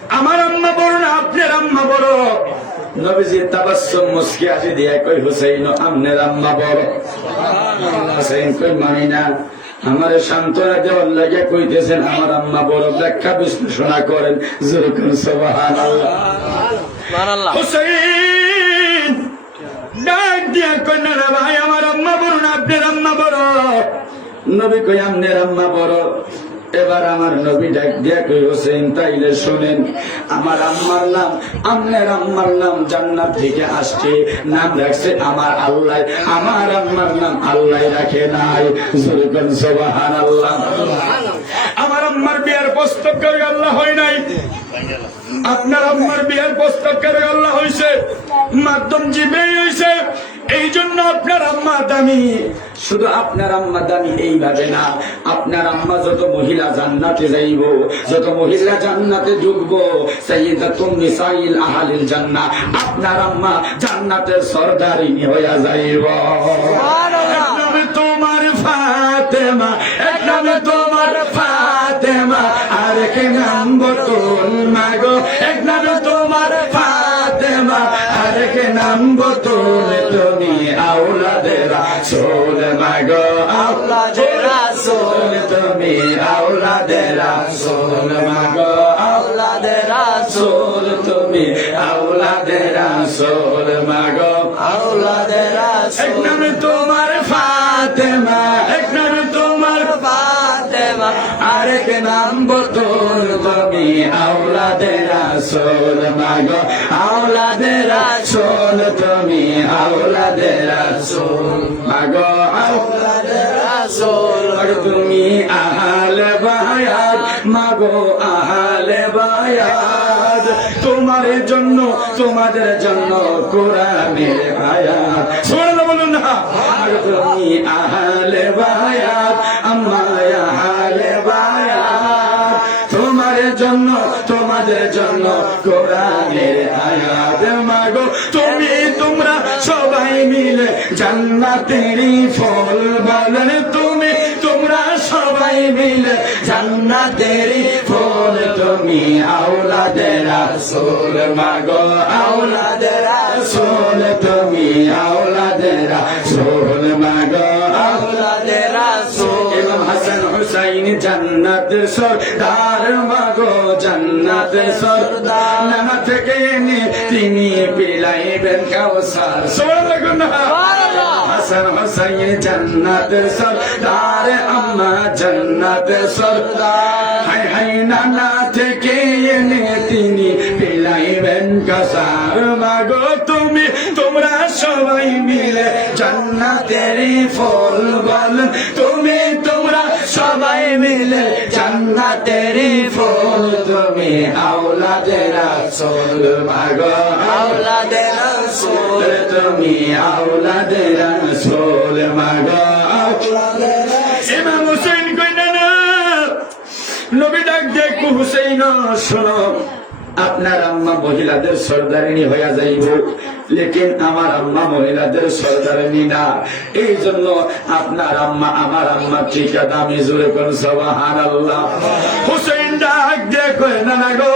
আমার আম্মা বড় না আপনার আম্মা বড়? নবীজি তাবাসসুম মুস্কি হাসি দিয়া কই হুসাইন আপনার আম্মা বড়। হুসাইন কই মানি না, আমার সান্ত্বনা দেওয়ার লাগে কইতেছেন আমার আম্মা বড়। ব্যাখ্যা বিশ্লেষণা করেন, যেরকম সুবহানাল্লাহ। হুসাইন ডাক দিয়া কই না ভাই আমার আম্মা বড় না আপনার আম্মা বড়? নবী কই আপনার আম্মা বড়। এবার আমার নবী ডাক দিয়া কই হোসেন তাইলে শোনেন, আমার আম্মার নাম আপনার আম্মার নাম জান্নাত থেকে আসছে, নাম রাখছে আমার আল্লাহ। আমার আম্মার নাম আল্লাহ রাখে নাই। সুবহানাল্লাহ। আমার আম্মার বিয়ার প্রস্তাব করে আল্লাহ হয় নাই, আপনার আম্মার বিয়ার প্রস্তাব করে আল্লাহ হয়েছে, মাধ্যম জীবে হয়েছে। এই জন্য আপনার আম্মা দামি। শুধু আপনার আম্মা দামি এইভাবে না, আপনার আম্মা যত মহিলা জান্নাতে যাইব, যত মহিলা জান্নাতে ঢুকবো, সাইয়্যিদাতুন নিসাইল আহলিল জান্নাহ, আপনার আম্মা জান্নাতের সরদারিনী হইয়া যাইব। এক নামে তোমার ফাতেমা, এক নামে তোমার ফাতেমা, আর এক নাম বতুল মাগো, এক নামে তোমার ফাতেমা, আর এক নাম বতুল। তুমি আওলাদে রাসূল মাগো, আওলাদে রাসূল, তুমি আওলাদে রাসূল মাগো, আওলাদে রাসূল, তুমি আওলাদে রাসূল মাগো, আওলাদে রাসূল। এক নামে তোমার ফাতেমা, এক নামে তোমার ফাতেমা, আরেক নাম বতুল। তুমি আওলাদে রাসূল মাগো, আওলাদে রাসূল, তুমি আওলাদে রাসূল মাগো, আওলাদে রাসূল। তুমি আহলে বায়াত মাগো, আহলে বায়াত, তোমার জন্য তোমাদের জন্য কোরআনের আয়াত। সুবহানাল্লাহ বলুন না। তুমি আহলে বায়াত, আম্মা আহলে বায়াত, তোমার জন্য তোমাদের জন্য কোরআনের আয়াত মাগো। তুমি তোমরা সবাই মিলে জান্নাতেরই ফল বলেন, তুমি তোমরা সবাই মিলে জান্নাতেরই ফল। তুমি আওলাদে রাসূল মাগো, আওলাদে রাসূল, তুমি আওলাদে রাসূল মাগো, আওলাদে রাসূল। ইমাম হাসান হুসাইন জান্নাতের সরদার মাগো, জান্নাতের সরদার। নানা থেকে এনে তিনি বিলাইবেন কাউসার। সুবহানাল্লাহ। হাসান হুসাইন জান্নাতের সরদার, আম্মা জান্নাতের সরদার। হাই হাই নানা থেকে এনে তিনি বিলাইবেন কাউসার মাগো। তুমি তোমরা সবাই মিলে জান্নাতেরই ফল বলেন, তুমি তোমরা সবাই মিলে জান্নাতেরই ফল। তুমি আওলাদে রাসূল মাগো, আওলাদে রাসূল, তুমি আওলাদে রাসূল মাগো, আওলাদে রাসূল। ইমাম হুসাইন কই না না, নবী ডাক দেখো হুসাইন শোনো, আপনার আম্মা মহিলাদের সরদারিনী হইয়া যাইব, লেকিন আমার আম্মা মহিলাদের সরদারিনী না। এই জন্য আপনার আম্মা আমার আম্মা ঠিক দামি। জোরে কোন সুবহানাল্লাহ। হুসাইন ডাক দেখো না না গো,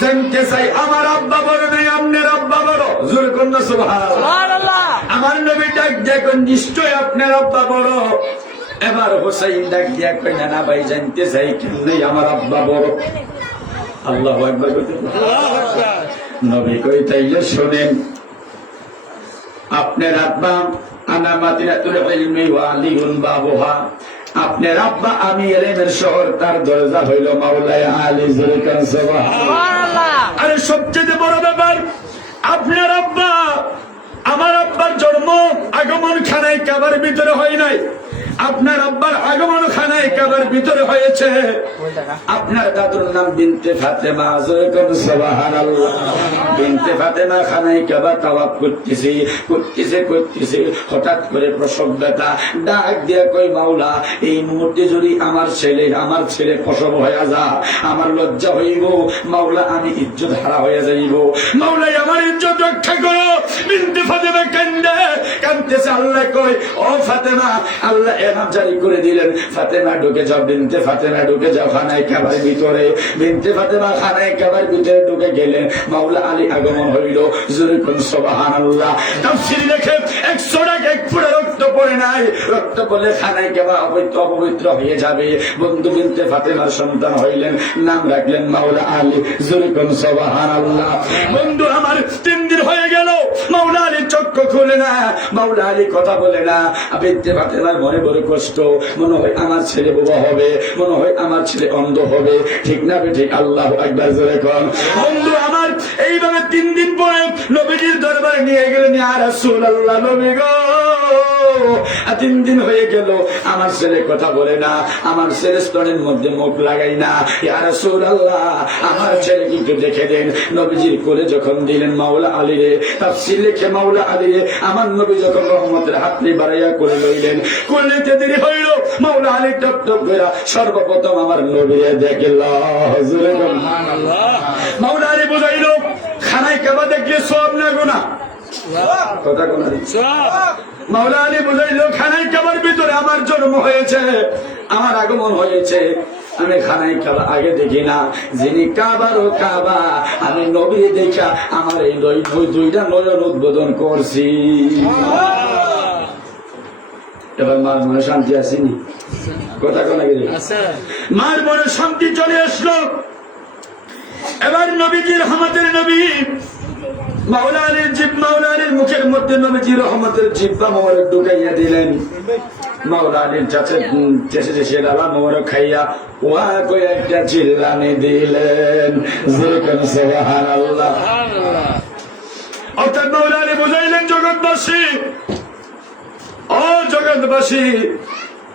জানতে চাই আমার আব্বা বড় নাই আপনার আব্বা বড়? জোরে কোন সুবহানাল্লাহ। আমার নবী ডাক দেখো নিশ্চয় আপনার আব্বা বড়। এবার হুসাইন ডাক দিয়া কই না না ভাই জানতে চাই কেমনে আমার আব্বা বড়? আল্লাহু আকবার। নবী কই তাইলে শোনেন, আপনার আব্বা আনা মাদিনাতুল ইলমি ওয়া আলিউন বাবুহা, আপনার আব্বা আমি ইলমের শহর, তার দরজা হইল মাওলানা আলী। জোরে কোন সুবহানাল্লাহ। আরে সবচেয়ে বড় ব্যাপার, আপনার আব্বা আমার আব্বার জন্ম আগমন খানায় কাবার ভিতরে হয় নাই, আপনার আব্বার আগমন খানায় কাবার ভিতরে হয়েছে। আপনার দাদুর নাম বিনতে ফাতেমা। সুবহানাল্লাহ। বিনতে ফাতেমা খানায় কাবা তাওয়াফ করতেছে করতেছে করতেছে, হঠাৎ করে প্রসব ব্যথা। ডাক দিয়া কই মাওলা, এই মুহূর্তে যদি আমার ছেলে প্রসব হয়ে যা, আমার লজ্জা হইব মাওলা, আমি ইজ্জত হারা হয়ে যাইব। মাওলা আমার ইজ্জত রক্ষা করো। বিনতে ফাতেমা কান্দে কান্দতেছে। আল্লাহ কই ও ফাতেমা, আল্লাহ এলান জারি করে দিলেন, ফাতেমা ঢুকে যাও, বিনতে ফাতেমা ঢুকে যাও খানায় কাবার ভিতরে। বিনতে ফাতেমা খানায় কাবার ভিতরে ঢুকে গেলেন, মাওলা আলী আগমন হইল। জোরে কোন সুবহানাল্লাহ। তাফসীর লেখে 100 টাকা 1 ফোঁটা রক্ত পড়ে নাই। রক্ত পড়লে খানায় কাবা অপবিত্র হয়ে যাবে। বন্ধু বিনতে ফাতেমার সন্তান হইলেন, নাম রাখলেন মাওলা আলী। জোরে কোন সুবহানাল্লাহ। বন্ধু আমার 3 দিন হয়ে গেল, মাওলা আলী চক্ষু খুলে না, মাওলা আলী কথা বলে না। বিনতে ফাতেমার মনে বড় কষ্ট, মনে হয় আমার ছেলে বোবা হবে, মনে হয় আমার ছেলে অন্ধ হবে। ঠিক না ঠিক? আল্লাহু আকবার জোরে কোন। বন্ধু আমার এইভাবে 3 দিন পরে নবীজির দরবারে নিয়ে গেলেন, ইয়া রাসূলুল্লাহ, নবী গো 3 দিন হয়ে গেল আমার ছেলে কথা বলে না, আমার ছেলে স্তনের মধ্যে মুখ লাগাই না, ইয়া রাসূলুল্লাহ আমার ছেলে কিন্তু দেখে দেন। নবীজির কোলে যখন দিলেন মাওলা আলী রে, তাফসীর লিখে মাওলা আলী রে আমার নবী যখন রহমতের হাতটি বাড়াইয়া করে লইলেন, কোলেতে দেরি হইল, মাওলা আলী টপ টপ করে সর্বপ্রথম আমার নবী দেখল। মাওলা আলী বুঝাইল, খানায় কাবা দেখলে সওয়াব না গুনাহ? কথা কোন মাওলা আলী বুঝাইল, খানায় কাবার ভিতরে আমার জন্ম হয়েছে, আমার আগমন হয়েছে, আমি খানায় কাবা আগে দেখি না, যিনি কাবার ও কাবা আমি নবী দেখা আমার এই 2টা নয়ন উদ্বোধন করছি। এবার মার মনে শান্তি আসেনি? কথা কোন মার মনে শান্তি চলে আসলো। এবার নবীজির রহমতের নবী মাওলা আলীর মুখের মধ্যে নবীজি রহমতের জিহ্বা মোবারক ঢুকাইয়া দিলেন। মাওলা আলীর চেষে লালা মোবারক খাইয়া ওয়া কয়ে একটা চিল্লানি দিলেন, সুবহানাল্লাহ। অর্থাৎ মাওলা আলী বুঝাইলেন, জগৎবাসী, ও জগৎবাসী,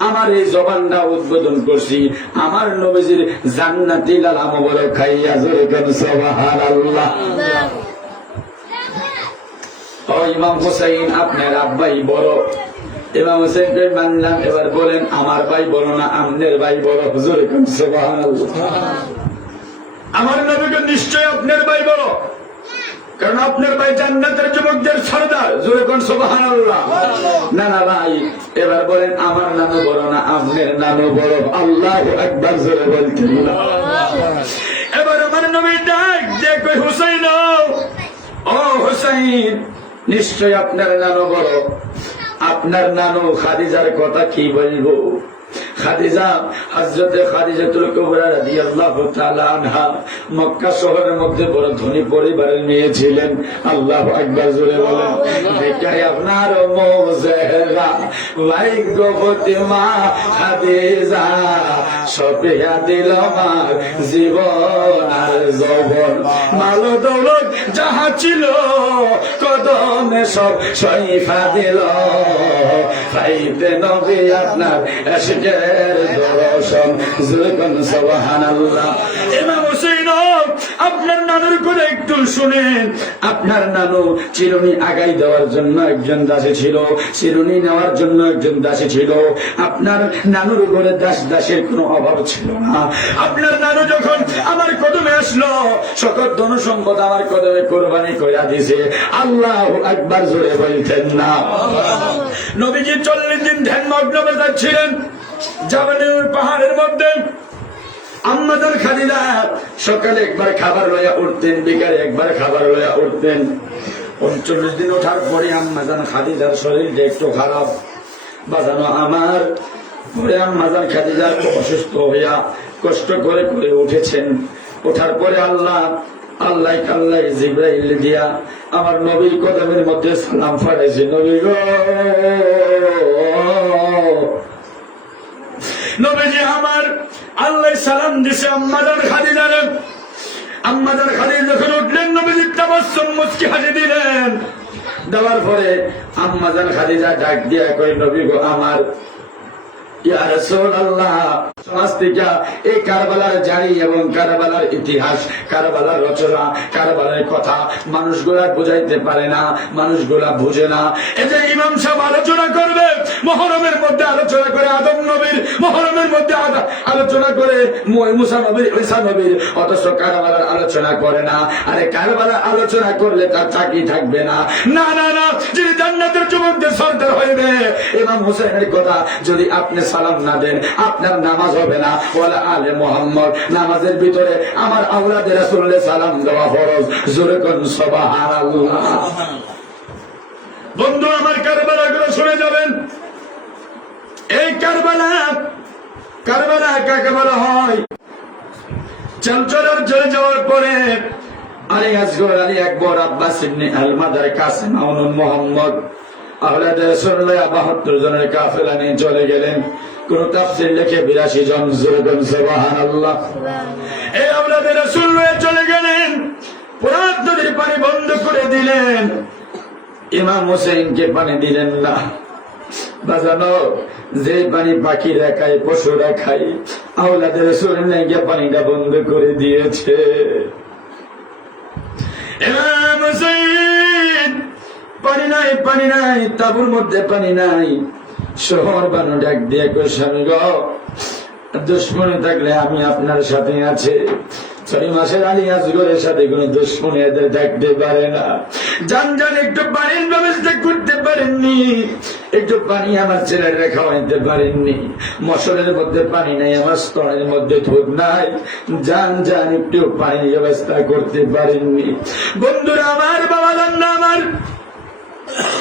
আমার এই জবানটা উদ্বোধন করছি আমার নবীজির জান্নাতি লালা মোবারক খাইয়া। জোরে কোন সুবহানাল্লাহ। ও ইমাম হুসাইন, আপনার আব্বাই বড়। ইমাম হুসাইনকে মানলাম। এবার বলেন, আমার ভাই বড় না আপনার ভাই বড়? জোরে কোন সুবহানাল্লাহ। আমার নবীকে নিশ্চয় আপনার ভাই বড়, কারণ আপনার ভাই জান্নাতের যুবকদের সরদার। জোরে কোন সুবহানাল্লাহ। না না ভাই, এবার বলেন, আমার নানু বড় না আপনার নানু বড়? আল্লাহু আকবার জোরে বলতেন। এবার আমার নবী ডাক দিয়ে কই, হুসাইন, ও হুসাইন, নিশ্চয় আপনার নানু বড়। আপনার নানু খাদিজার কথা কি বলবো? খাদিজা, হযরতে খাদিজাতুল কুবরা রাদিয়াল্লাহু তাআলা আনহা মক্কা শহরের মধ্যে বড় ধনী পরিবারের মেয়ে ছিলেন। আল্লাহু আকবার জোরে বলেন। দেখাই আপনার মুজেরা ভাই গবতি মা খাদিজা, সপিয়া দিল আমার জীবন আর যৌবন, মাল দৌলত যাহা ছিল কদমে সব সইফা দিল, পাইতে নবী আপনার এশকের দর্শন। জোরে কোন সুবহানাল্লাহ। ইমাম হুসাইন, আপনার নানুর করে একটু শুনেন। আপনার নানু চিরুনি আগাই দেওয়ার জন্য একজন দাসী ছিল, চিরুনি নেওয়ার জন্য একজন দাসী ছিল। আপনার নানুর ঘরে দাসের কোনো অভাব ছিল না। আপনার নানু যখন আমার কদমে আসলো, সকল ধন সম্পদ আমার কদমে কোরবানি কইরা দিছে। আল্লাহু আকবার জোরে বলতেন না? নবীজি 40 দিন ধ্যানমগ্ন ছিলেন জাবালের পাহাড়ের মধ্যে। আম্মাজান খাদিজা সকালে একবার খাবার লইয়া উঠতেন, বিকালে একবার খাবার লইয়া উঠতেন। 39 দিন ওঠার পরে আম্মাজান খাদিজার শরীরটা একটু খারাপ বাজানো আমার। পরে আম্মাজান খাদিজা অসুস্থ হইয়া কষ্ট করে করে উঠেছেন। ওঠার পরে আল্লাহ জিবরাইল দিয়া আমার নবীর কদমের মধ্যে সালাম ফাটাইছে, নবী গো, নবীজি আমার আল্লাহ সালাম দিছে আম্মাজান খাদিজারে। আম্মাজান খাদিজা যখন উঠলেন, নবীজি তাবাসসুম মুস্কি হাসি দিলেন। দেওয়ার পরে আম্মাজান খাদিজা ডাক দিয়া কই, নবী গো আমার, ইয়া রাসূলুল্লাহ, সমাজ থেকে এই কারবালার জারি এবং কারবালার ইতিহাস, কারবালার রচনা, কারবালার কথা মানুষগুলা বুঝাইতে পারে না, মানুষগুলা বুঝে না। এই যে ইমাম সাহেব আলোচনা করবে, মুহররমের মধ্যে আলোচনা করে আদম নবীর, মুহররমের মধ্যে আলোচনা করে মুসা নবীর, ঈসা নবীর, অথচ কারবালার আলোচনা করে না। আরে কারবালার আলোচনা করলে তার চাকরি থাকবে না। না না না, যিনি জান্নাতের যুবকদের সর্দার হইবে, ইমাম হুসাইনের কথা যদি আপনি সালাম না দেন, আপনার নামাজ হবে না। ওয়ালা আলে মুহাম্মদ, নামাজের ভিতরে আমার আওলাদে রাসূলের সালাম দেওয়া ফরজ। জোরে কোন সুবহানাল্লাহ। বন্ধু আমার, কারবালা গুলো শুনে যাবেন। এই কারবালা কাকে বলা হয়? চঞ্চলের চলে যাওয়ার পরে আলী আসগর, আলী আকবর, আব্বাস ইবনে আল মাদার, কাসিম, মামুন, মোহাম্মদ আওলাদে রাসূলুল্লাহ 72 জনের কাফেলা নিয়ে চলে গেলেন। কোন তাফসীর লেখে 82 জন। জোরে বলুন সুবহানাল্লাহ। এই আওলাদে রাসূলুল্লাহ চলে গেলেন, ফোরাত নদীর পানি বন্ধ করে দিলেন। ইমাম হোসেনকে পানি দিলেন না। বাজানো, যে পানি পাখিরা খায়, পশুরা খায়, আওলাদে রাসূলুল্লাহ গিয়ে পানিটা বন্ধ করে দিয়েছে। ইমাম হোসেন পানি নাই, তাবুর মধ্যে পানি নাই। শহর বানু ডাক দিয়ে কই, স্বামী গো, দুশ্মনী থাকলে আমি আপনার সাথে আছে। 6 মাসের আলী আসগরের সাথে কোন দুশ্মনী এদের থাকতে পারে না। জান একটু পানির ব্যবস্থা করতে পারেননি, একটু পানি আমার ছেলেরা খাওয়াইতে পারেননি। মশলের মধ্যে পানি নাই, আমার স্তনের মধ্যে দুধ নাই। জান একটু পানির ব্যবস্থা করতে পারেননি। বন্ধুরা আমার, বাবা জান না আমার,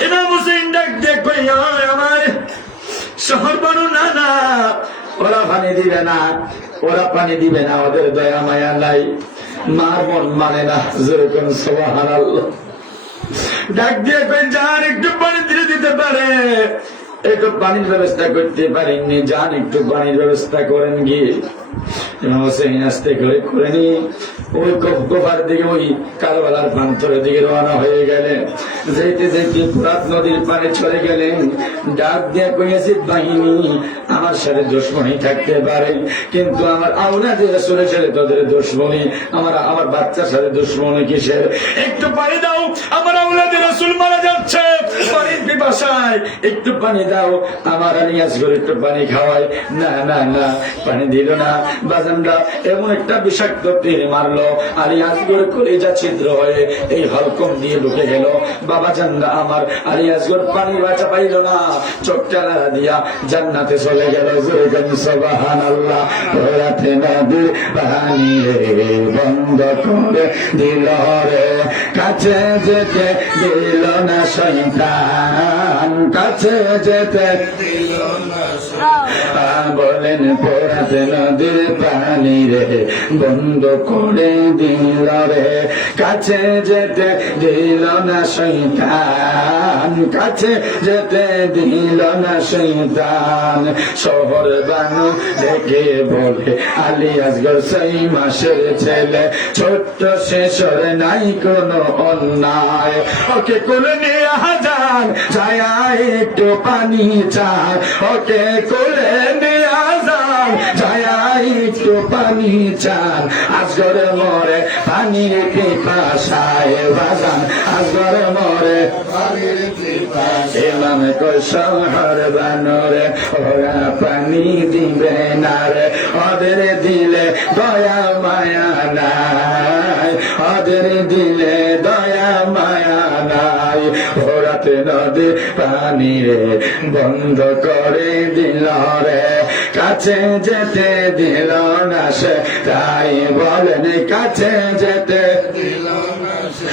ইমাম হোসেন ডাক দিয়ে কই, আমার শহর বানু না, ওরা পানি দিবে না, ওরা পানি দিবে না, ওদের দয়া মায়া নাই, মার মন মানে না। জোরে কোন সুবহানাল্লাহ। ডাক দিয়ে কই, জান একটু পানি দিতে পারে, একটু পানির ব্যবস্থা করতে পারেননি, জান একটু পানির ব্যবস্থা করেন গিয়ে। ইমাম হোসেন আস্তে করে নি ওই গোফার দিকে, ওই কারবালার প্রান্তরের দিকে রওনা হয়ে গেলেন। যেতে ফোরাত নদীর পারে চলে গেলেন। ডাক দিয়ে কইয়াছি, বাহিনী আমার সাথে দুশমনী থাকতে পারে, কিন্তু আমার আওলাদে রাসূলের সাথে তোদের দুশমনী, আমার বাচ্চার সাথে দুশমনী কিসের? একটু পানি দাও, আমার আওলাদে রাসূল মারা যাচ্ছে, পানির পিপাসায় একটু পানি দাও। আমার আলী আসগর একটু পানি খাওয়ায়। না না না, পানি দিল না। বাজানরা এমন একটা বিষাক্ত তীর মারলো, আলী আসগর কলিজা ছিদ্র হয়ে এই হলকম দিয়ে ঢুকে গেল। বাবা জানরা আমার, আলী আসগর পানি বাঁচা পাইল না, চোখটা লাড়া দিয়া জান্নাতে চলে গেল। সুবহানাল্লাহ। ফোরাতে নদীর পানি রে বন্ধ করে দিল রে, কাছে যেতে দিল না শয়তান, কাছে যেতে দিল না শয়তান। বলেন, ফোরাতে নদীর পানি রে বন্ধ করে দিল রে, কাছে যেতে দিল না শয়তান, কাছে যেতে দিল না শয়তান। শহর বানু দেখে বলে, আলী আসগর 6 মাসের ছেলে, ছোট্ট শেষর নাই কোনো অন্যায়। ওকে কোলে নিয়ে যান, যায় একটু পানি চান, ওকে কোলে নিয়ে যান, যায় একটু পানি চান। আসগর মরে পানির পিপাসায়, বাজান আসগর মরে পানির পিপাসায়। ইমাম কই, শহর বানরে ওরা পানি দিবে না রে, ওদের দিলে দয়া মায়া নাই, ওদের দিলে দয়া মায়া নাই। ফোরাতে নদী পানি রে বন্ধ করে দিল রে, কাছে যেতে দিল না সে, তাই বলেন কাছে যেতে দিল না সে।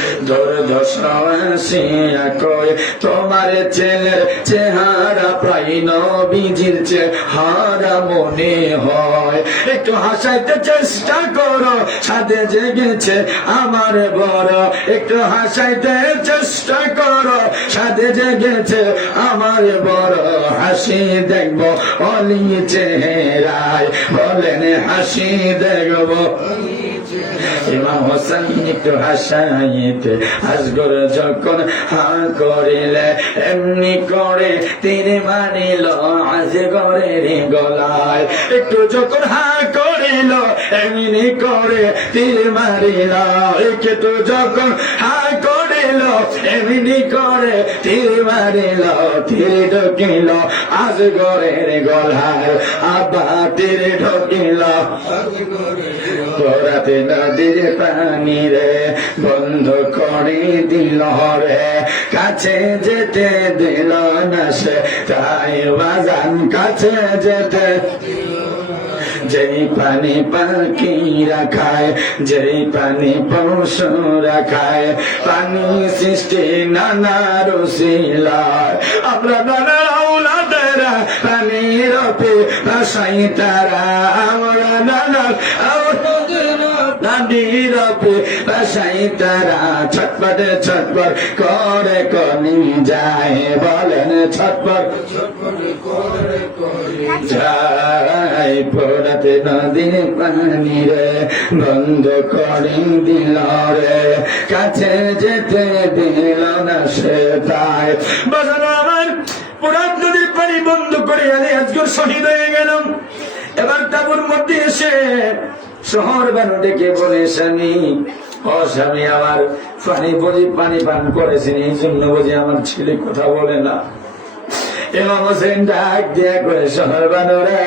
দর্শিয়া কই, তোমার ছেলের চেহারা প্রায় নবীজির চেহারা মনে হয়। একটু হাসাইতে চেষ্টা করো, সাথে জেগেছে আমার বড়, একটু হাসাইতে চেষ্টা করো, সাথে জেগেছে আমার বড়। হাসি দেখবো অলি চেহারায়, বলেন হাসি দেখবো ইমাম হোসেন একটু হাসাইতে আসগর যখন হা করিলে এমনি করে তীর মারিল আজগরের গলায়। একটু যখন হা করিল এমনি করে তীর মারিল, একটু যখন হা করিল এমনি করে তীর মারিল, তীর ঢুকিল আজগরের গলায়, আবার তীর ঢুকিল তোরাতে নদীর পানি রে বন্ধ করে দিল রে, কাছে যেতে দিল না সে তাই বাজান কাছে যেতে। যেই পানি পাখি রাখায়, যেই পানি পশু রাখায়, পানি সৃষ্টি নানা রসিলায়, আমরা নানা আউলাদেরা পানির পে ভাসাই তারা, আমরা নানা নদীর পে ভাসাই তারা, ছটপট ছটপট করে কনি যায়, বলেন ছটপট যায়, পোড়াতে নদীর পানি রে বন্ধ করে দিল রে, কাছে যেতে দিল না সে তাই। বাজানো আমার পোড়াত নদীর পানি বন্ধ করে আলী আজগর শহীদ হয়ে গেলাম। এবার তাবুর মধ্যে এসে শহর বানু ডেকে বলে, স্বামী ও স্বামী, আমার পানি বুঝি পানি পান করেছেন, এই জন্য বুঝি আমার ছেলে কথা বলে না। ইমাম হোসেন ডাক দিয়া করে, শহর বানু রে,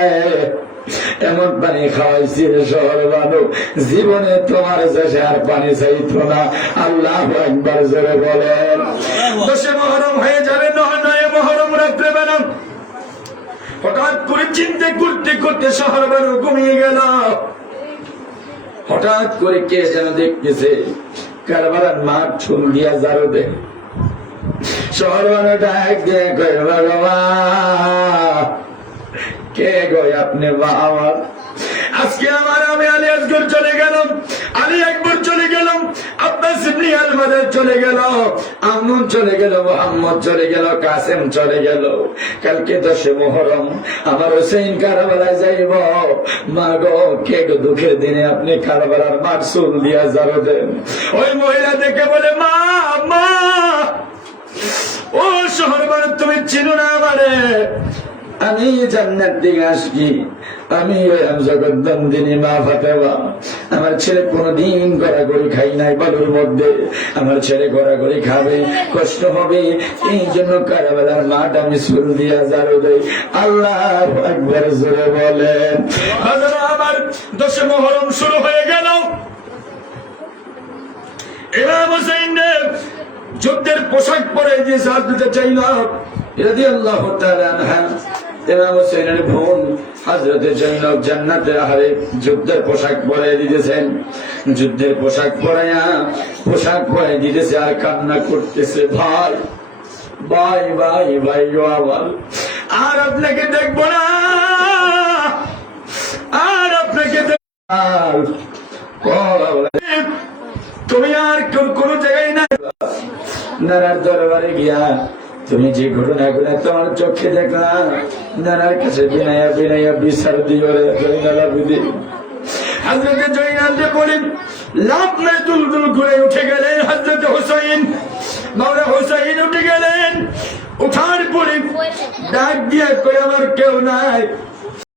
এমন পানি খাওয়াইছি শহর বানু, জীবনে তোমার দেশে আর পানি চাইতো না। আল্লাহু আকবার জোরে বলেন। 10 মুহররম হয়ে যাবে, 9 মুহররম রাত্রে বেলা হঠাৎ করে চিন্তা করতে করতে শহর বানু ঘুমিয়ে গেল। হঠাৎ করে কে যেন দেখতেছে কারবালার মাঠ ছুন দিয়া জারো দে। শহর বানু ডাক দিয়ে কয়, ভগবান কে গো আপনি? বাবা আজকে আমার আমি আলী আসগর চলে গেলাম, আলী আকবর চলে গেলাম, আব্বাস ইবনে আল-মাদাদ চলে গেল, আমনুন চলে গেল, মুহাম্মদ চলে গেল, কাসেম চলে গেল। কালকে 10 মুহররম আমার হোসেন কারবালায় যাইব। মা গো কে গো দুঃখের দিনে আপনি কারবালার মাঠ চুল দিয়া জারো দেন? ওই মহিলা দেখে বলে, মা মা ও শহর বানু তুমি চিনো না আমারে? আমি জান্নাত দিকে আসি, আমি জগদ্দন্দিনী মা ফাতেমা। আমার ছেলে কোনদিন গড়াগড়ি খাই নাই বালুর মধ্যে, আমার ছেলে গড়াগড়ি খাবে, কষ্ট হবে, এই জন্য কারবালার মাঠ আমি চুল দিয়া জারো দেই। আল্লাহু আকবার জোরে বলেন। আমার 10 মুহররম শুরু হয়ে গেল। ইমাম হোসেন যুদ্ধের পোশাক পরে যে সাহায্য দিতে চাইল রাদিয়াল্লাহু তাআলা আনহা, ইমাম হোসেনের বোন হযরতে জয়নব জান্নাতে আহারে যুদ্ধের পোশাক পরে দিতেছেন। যুদ্ধের পোশাক পরে দিতেছে আর কান্না করতেছে, ভাই ভাই ভাই ভাই গো আমার, আর আপনাকে দেখবো না, আর আপনাকে তুমি আর কোন জায়গায় না। নানার দরবারে গিয়া তুমি যে ঘটনাগুলো তোমার চোখে দেখলাম, নানার কাছে বিনায়া বিনায়া বিচার দিও রে জয়নাল আবেদিন। হযরতে জয়নাল যে বলেন লাভ নাই দুলদুল করে উঠে গেলেন হযরতে হুসাইন, মাওলা হুসাইন উঠে গেলেন। উঠার পরে ডাক দিয়ে কই আমার কেউ নাই,